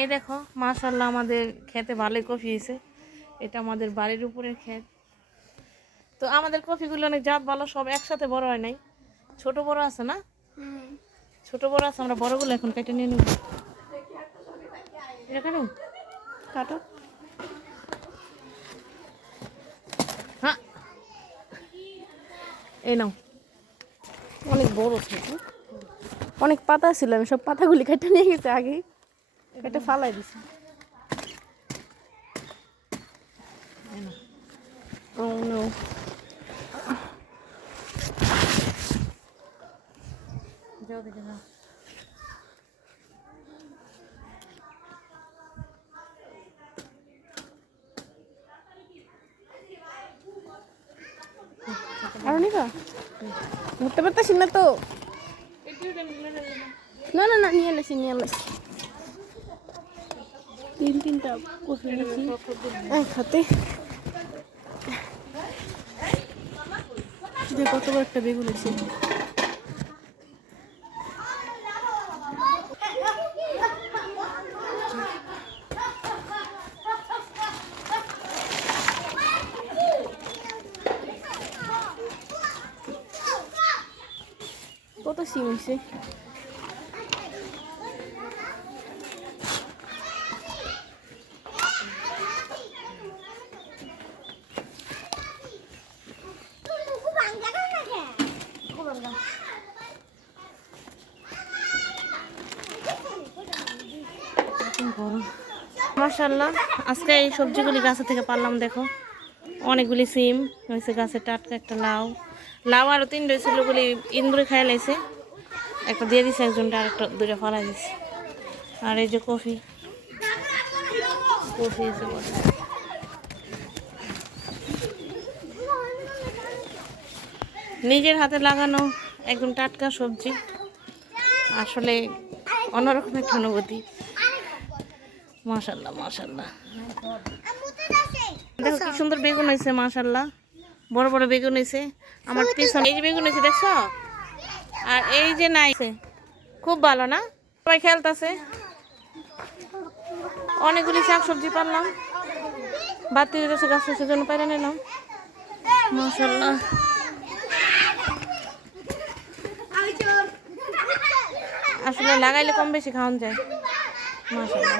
এই দেখো মাশাআল্লাহ আমাদের খেতে ভালোই কফি হয়েছে। এটা আমাদের বাড়ির উপরের ক্ষেত। তো আমাদের কফিগুলো অনেক জাত ভালো, সব একসাথে বড় হয় নাই, ছোট বড় আছে না? ছোট বড় আছে, আমরা বড়গুলো এখন কেটে নিয়ে নেব। এটা কাটো কাটো। হ্যাঁ এই নাও। অনেক বড় ছিল, অনেক পাতা ছিল, আমি সব পাতাগুলি কেটে নিয়ে গেছে আগে, কেটে ফালাই দিছি। Oh no. যাও দেখে যাও। আর নিবা ধরতে পারতেছি না তো। না না না নিয়ে এলাইছি তিনটা কফি নিয়েছি এক হাতে। যে কত বড় একটা বেগুন আছে। কত সিম হয়েছে। মাশাআল্লাহ আজকে এই সবজিগুলি গাছে থেকে পারলাম। দেখো অনেকগুলি সিম হয়েছে গাছে, টাটকা একটা লাউ আরও 3 হয়েছিল, ওগুলি ইন্দুরে খাই লাইছে, একটা দিয়ে দিছে একজনটা, আর একটা 2টা ফলাই দিছে। আর এই যে কফি এসে বসে। নিজের হাতে লাগানো একদম টাটকা সবজি, আসলে অন্যরকম একটা অনুভূতি। মাশাআল্লাহ মাশাআল্লাহ, দেখো কি সুন্দর বেগুন হয়েছে মাশাআল্লাহ, বড় বড় বেগুন হয়েছে। আমার পিছনে এই যে বেগুন হয়েছে দেখছো, আর এই যে নাইছে, খুব ভালো না? সবাই খেলতেছে। অনেকগুলি শাক সবজি পারলাম, বাতি হয়েছে গাছে, সেজন্য পাইরে নিলাম। মাশাআল্লাহ আসলে লাগাইলে কম বেশি খাওয়ান যায়। মাশাআল্লাহ।